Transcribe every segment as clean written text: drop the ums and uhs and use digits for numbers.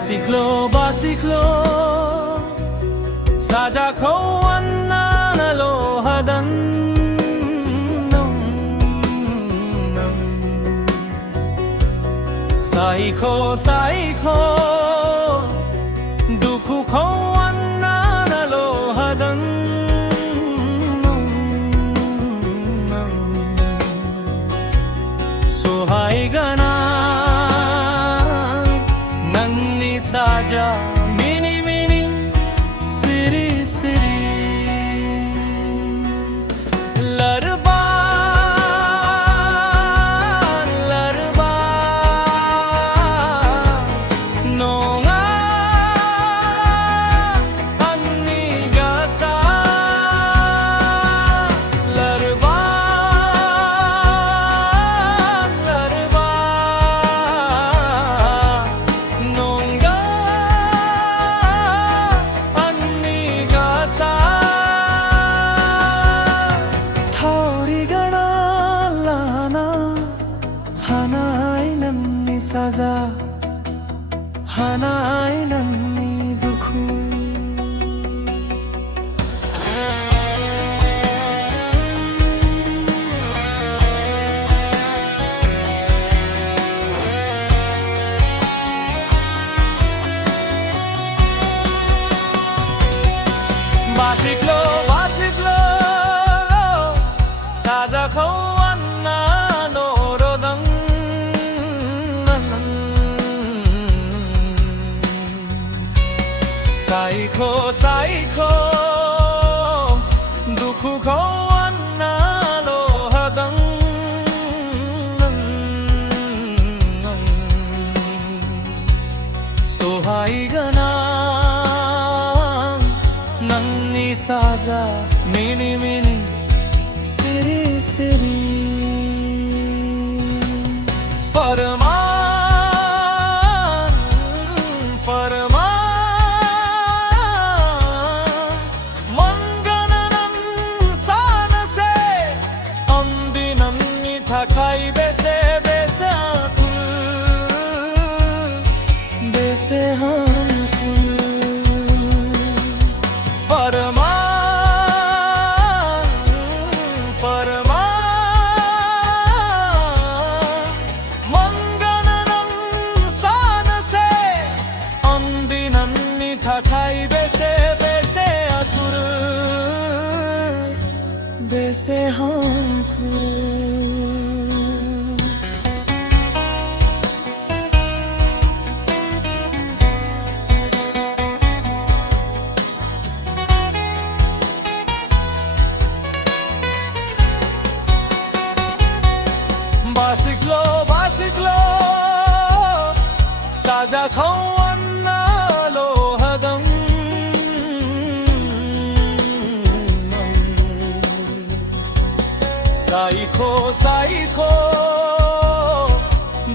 basiklo saja kawana nalohadan saiko duku kawana nalohadan sohai gana nanni saja mini siri nonga anni gasa nonga anni gasa thauri gana lana hanai nanni saza hanai nanni dukhu basiklo saja kawana norodang saiko duku kawana lohadang sohai gana nanni saja mini siri farman manganan sana se andi nanni thakai bese thakai bese atur bese basiklo saja kawana lohadang saiko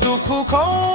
duku kawana